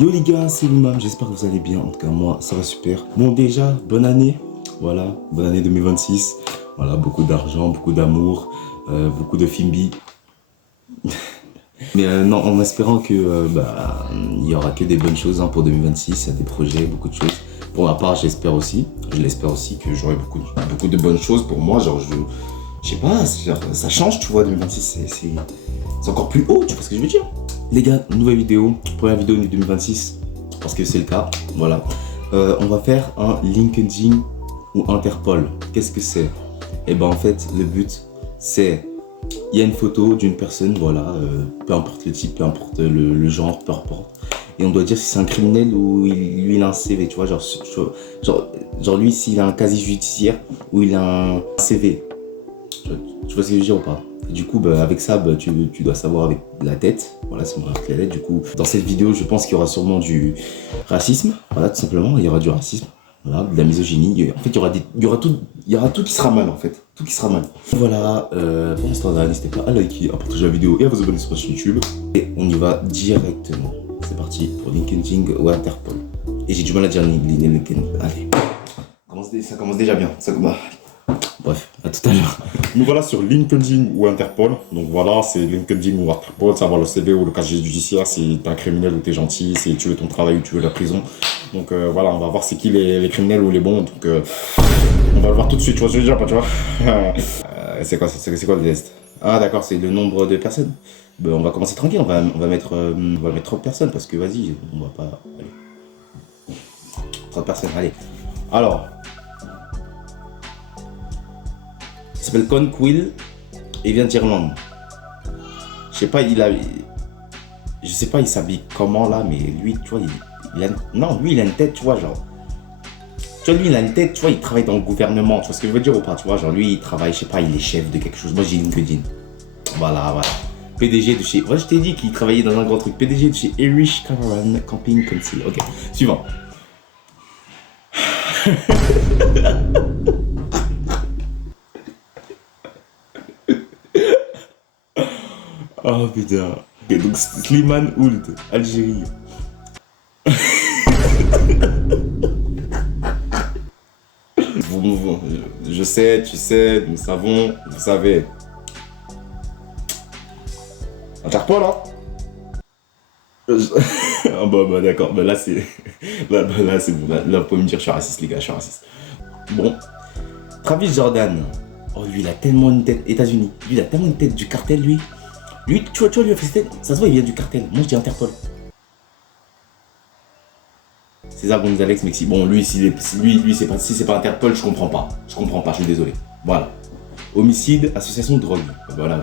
Yo les gars, c'est Imam, j'espère que vous allez bien, en tout cas moi ça va super. Bon déjà, bonne année, voilà, bonne année 2026. Voilà, beaucoup d'argent, beaucoup d'amour, beaucoup de Fimbi. Mais non, en espérant que il y aura que des bonnes choses pour 2026, des projets, beaucoup de choses. Pour ma part, je l'espère aussi que j'aurai beaucoup de bonnes choses pour moi. Genre, je sais pas, genre, ça change, tu vois, 2026, c'est encore plus haut, tu vois ce que je veux dire. Les gars, nouvelle vidéo, première vidéo de 2026, parce que c'est le cas, voilà. On va faire un LinkedIn ou Interpol. Qu'est-ce que c'est? Et ben en fait, le but, c'est, il y a une photo d'une personne, voilà, peu importe le type, peu importe le genre, peu importe. Et on doit dire si c'est un criminel ou lui il a un CV, tu vois, genre lui s'il a un casier judiciaire ou il a un CV. Tu vois ce que je veux dire ou pas? Et du coup, avec ça, tu dois savoir avec la tête. Voilà, c'est moi avec la tête. Du coup, dans cette vidéo, je pense qu'il y aura sûrement du racisme. Voilà, tout simplement, il y aura du racisme. Voilà, de la misogynie. En fait, il y aura tout qui sera mal, en fait. Tout qui sera mal. Voilà, pour l'instant, n'hésitez pas à liker, à partager la vidéo et à vous abonner sur ma chaîne YouTube. Et on y va directement. C'est parti pour LinkedIn ou Interpol. Et j'ai du mal à dire LinkedIn. Allez. Ça commence déjà bien. Bref, à tout à l'heure. Nous voilà sur LinkedIn ou Interpol. Donc voilà, c'est LinkedIn ou Interpol, savoir le CV ou le casier judiciaire, si t'es un criminel ou t'es gentil, si tu veux ton travail ou tu veux la prison. Donc voilà, on va voir c'est qui les criminels ou les bons. Donc on va le voir tout de suite, tu vois ce que je veux dire, tu vois. C'est quoi le test? Ah d'accord, c'est le nombre de personnes. On va commencer tranquille, on va mettre 30 personnes parce que vas-y, on va pas... Allez. 30 personnes, allez. Alors... Il s'appelle Conquill et il vient d'Irlande. Je sais pas, il s'habille comment là, mais lui, tu vois, lui, il a une tête, tu vois, genre. Tu vois, lui, il a une tête, tu vois, il travaille dans le gouvernement, tu vois ce que je veux dire ou pas, tu vois, genre, lui, il travaille, je sais pas, il est chef de quelque chose. Moi, j'ai LinkedIn. Voilà. PDG de chez. Ouais, je t'ai dit qu'il travaillait dans un grand truc. PDG de chez Irish Caravan Camping Council. Ok, suivant. Oh putain. Ok, donc Slimane Ould, Algérie. Je sais, tu sais, nous savons, vous savez. Interpol, hein? Ah bah d'accord, là c'est... Là c'est bon, là vous pouvez me dire je suis raciste les gars, je suis raciste. Bon, Travis Jordan. Oh lui il a tellement une tête, États-Unis. Lui il a tellement une tête du cartel lui. Lui, tu vois, lui a fait cette tête, ça se voit il vient du cartel. Moi je dis Interpol. César Gonzalez, Mexique. Bon lui, si c'est pas Interpol, je comprends pas, je suis désolé. Voilà. Homicide, association de drogue. Voilà,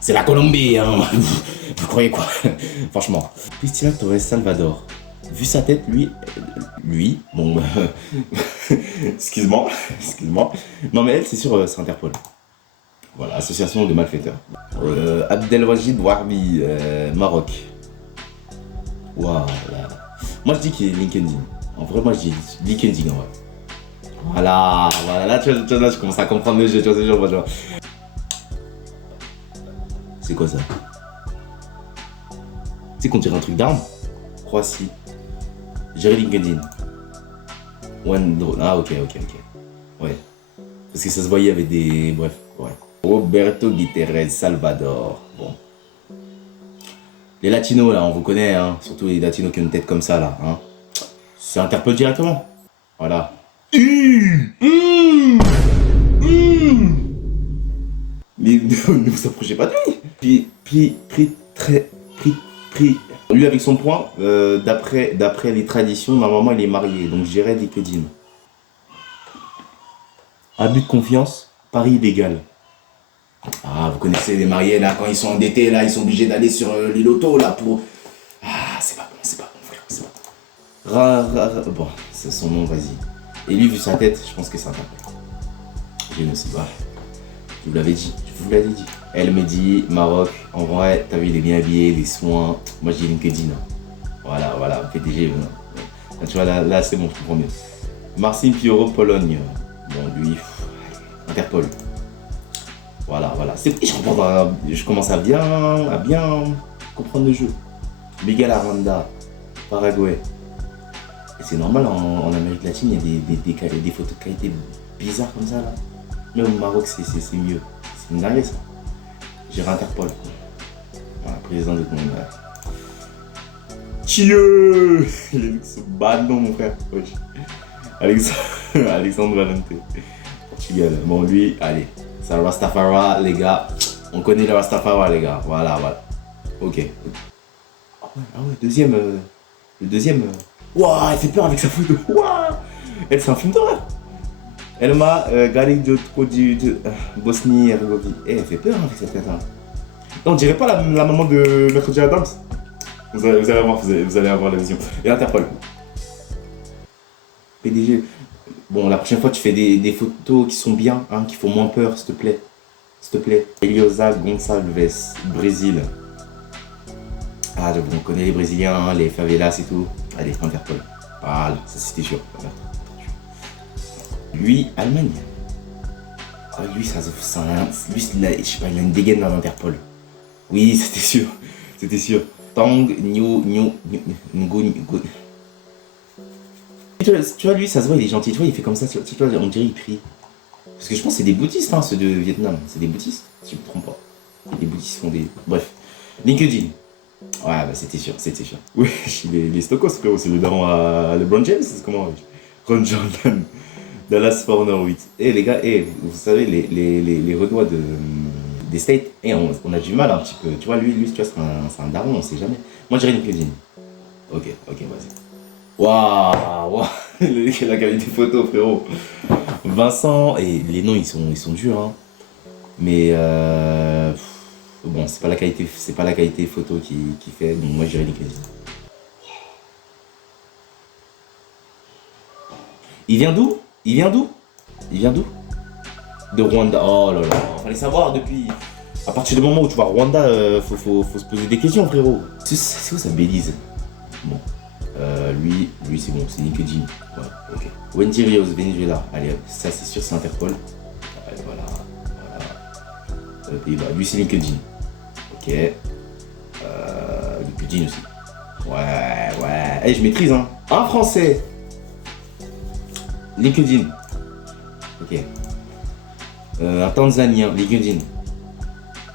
c'est la Colombie, hein. Vous croyez quoi? Franchement. Cristina Torres Salvador. Vu sa tête, lui, bon, excuse-moi. Non mais elle, c'est sûr, c'est Interpol. Voilà, association de malfaiteurs. Abdelwajid Warbi, Maroc. Waouh. Moi je dis qu'il est LinkedIn. En vrai, moi je dis LinkedIn en vrai. Voilà, là tu vois, là je commence à comprendre le jeu, tu vois. C'est quoi ça? Tu sais qu'on dirait un truc d'arme? Croatie. Gérer LinkedIn. Ah ok. Ouais. Parce que ça se voyait avec des... Bref, ouais. Roberto Guterres, Salvador. Bon. Les latinos là, on vous connaît, hein. Surtout les latinos qui ont une tête comme ça là, hein. C'est Interpol directement. Voilà. Mais ne vous approchez pas de lui. Lui avec son point, d'après les traditions, normalement il est marié, donc je dirais LinkedIn. Abus de confiance, pari illégal. Ah, vous connaissez les mariés là, quand ils sont endettés là, ils sont obligés d'aller sur les lotos là pour... Ah, c'est pas bon, frère, c'est pas bon. Bon, c'est son nom, vas-y. Et lui, vu sa tête, je pense que c'est un tapeur. Je ne sais pas. Je vous l'avais dit. Elle me dit, Maroc, en vrai, t'as vu, il est bien habillé, les soins. Moi, je dis LinkedIn. Voilà, PDG. Là, tu vois, là c'est bon, je comprends mieux. Marcin Pioro, Pologne. Bon, lui, Interpol. Voilà. Je commence à bien comprendre le jeu. Miguel Aranda. Paraguay. Et c'est normal, en Amérique latine, il y a des photos de qualité bizarres comme ça, là. Même au Maroc, c'est mieux. C'est une dinguerie, ça. J'irai Interpol. Voilà, président de Colombie. Chieux. Il est ce badon, mon frère. Wesh. Alexandre Valente. Portugal. Bon, lui, allez. C'est un Rastafari, les gars. On connaît le Rastafari, les gars. Voilà, voilà. Ok. Ah ouais, deuxième. Le deuxième. Waouh, elle fait peur avec sa photo. Waouh. Elle, c'est un film d'horreur. Elma Galidjotko de Bosnie-Herzégovine. Elle fait peur avec cette tête. Hein. Non, on dirait pas la maman de Maître Adams. Vous allez avoir la vision. Et Interpol. PDG. Bon, la prochaine fois, tu fais des photos qui sont bien, hein, qui font moins peur, s'il te plaît. S'il te plaît. Eliosa Gonçalves, Brésil. Ah, on connaît les Brésiliens, hein, les favelas et tout. Allez, Interpol. Voilà, ça c'était sûr. Lui, Allemagne. Ah, lui, lui, je sais pas, il a une dégaine dans l'Interpol. Oui, c'était sûr. C'était sûr. Tang, Ngo. Tu vois, lui, ça se voit, il est gentil. Tu vois, il fait comme ça. Tu vois, on dirait il prie. Parce que je pense que c'est des bouddhistes, hein, ceux de Vietnam. C'est des bouddhistes, si je ne me trompe pas. Les bouddhistes font des. Bref. LinkedIn. Ouais, bah c'était sûr, c'était sûr. Oui, les Stokos, frérot, c'est le daron à LeBron James, c'est comment? Ron Jordan. Dallas Fort Norwich. Et les gars, vous savez, les Renois des States, on a du mal un petit peu. Tu vois, lui tu vois, c'est un daron, on sait jamais. Moi, je dirais LinkedIn. Ok, vas-y. Waouh, la qualité photo, frérot. Vincent, et les noms, ils sont durs, hein. Mais, bon, c'est pas la qualité photo qui fait, donc moi, je dirais LinkedIn. Il vient d'où? De Rwanda. Oh là là, fallait savoir depuis. À partir du moment où tu vas à Rwanda, faut se poser des questions, frérot. C'est où sa Belize? Bon. Lui c'est bon, c'est LinkedIn. Ouais, ok. Wendy Rios, Venezuela. Allez, ça c'est sûr, c'est Interpol. Allez, voilà. Pays-Bas. Lui c'est LinkedIn. Ok. LinkedIn aussi. Ouais. Eh, je maîtrise, hein. Un français. LinkedIn. Ok. Un Tanzanien, LinkedIn.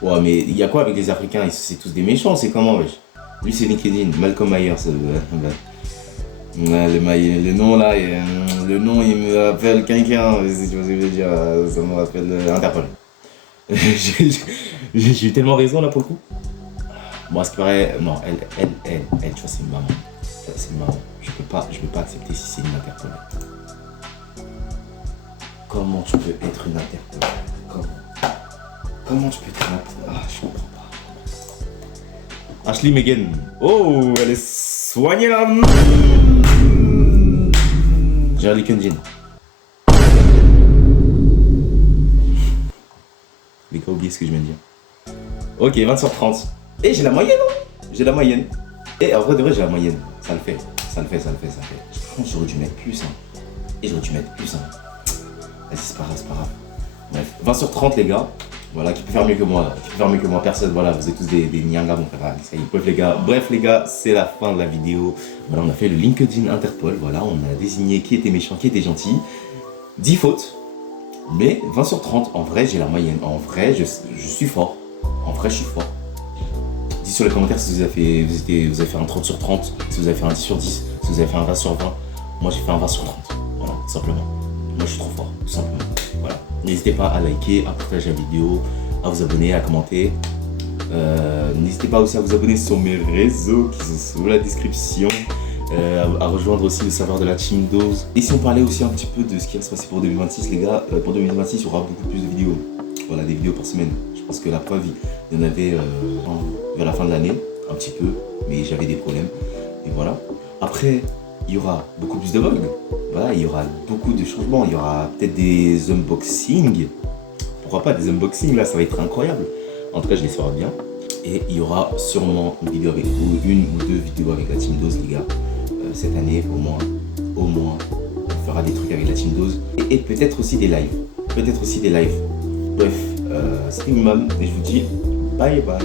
Ouais, mais il y a quoi avec les Africains? C'est tous des méchants, c'est comment, wesh? Lui, c'est LinkedIn. Malcolm Myers. Le nom là, le nom il me rappelle quelqu'un, si tu vois ce que je veux dire, ça me rappelle Interpol. J'ai eu tellement raison là pour le coup. Bon, ce qui paraît, non, elle, tu vois, c'est une maman. C'est une maman. Je peux pas accepter si c'est une Interpol. Comment tu peux être une Interpol? Comment tu peux être une Interpol? Ah, je comprends pas. Ashley Megan. Oh, elle est soignée là. J'ai LinkedIn. Les gars, oubliez ce que je viens de dire. Ok, 20 sur 30. Et j'ai la moyenne, hein. J'ai la moyenne. Et en vrai de vrai, j'ai la moyenne. Ça le fait. Je pense que j'aurais dû mettre plus, hein. Et j'aurais dû mettre plus, hein. Vas-y, c'est pas grave. Bref, 20 sur 30, les gars. Voilà, qui peut faire mieux que moi. Personne. Voilà, vous êtes tous des Nyanga, mon frère. Bref, les gars, c'est la fin de la vidéo. Voilà, on a fait le LinkedIn Interpol. Voilà, on a désigné qui était méchant, qui était gentil. 10 fautes. Mais 20 sur 30, en vrai, j'ai la moyenne. En vrai, je suis fort. Dites sur les commentaires si vous avez fait un 30 sur 30, si vous avez fait un 10 sur 10, si vous avez fait un 20 sur 20. Moi, j'ai fait un 20 sur 30. Voilà, simplement. Moi, je suis trop fort, tout simplement. Voilà. N'hésitez pas à liker, à partager la vidéo, à vous abonner, à commenter. N'hésitez pas aussi à vous abonner sur mes réseaux qui sont sous la description. À rejoindre aussi le serveur de la Team Dose. Et si on parlait aussi un petit peu de ce qui va se passer pour 2026, les gars, pour 2026, il y aura beaucoup plus de vidéos. Voilà, des vidéos par semaine. Je pense que la preuve, il y en avait vers la fin de l'année, un petit peu, mais j'avais des problèmes. Et voilà. Après, il y aura beaucoup plus de vlogs. Voilà, il y aura beaucoup de changements. Il y aura peut-être des unboxings. Pourquoi pas des unboxings, là, ça va être incroyable. En tout cas, je l'espère bien. Et il y aura sûrement une vidéo avec vous, une ou deux vidéos avec la Team Dose, les gars. Cette année, au moins, on fera des trucs avec la Team Dose. Et peut-être aussi des lives. Bref, c'était Imam et je vous dis bye bye.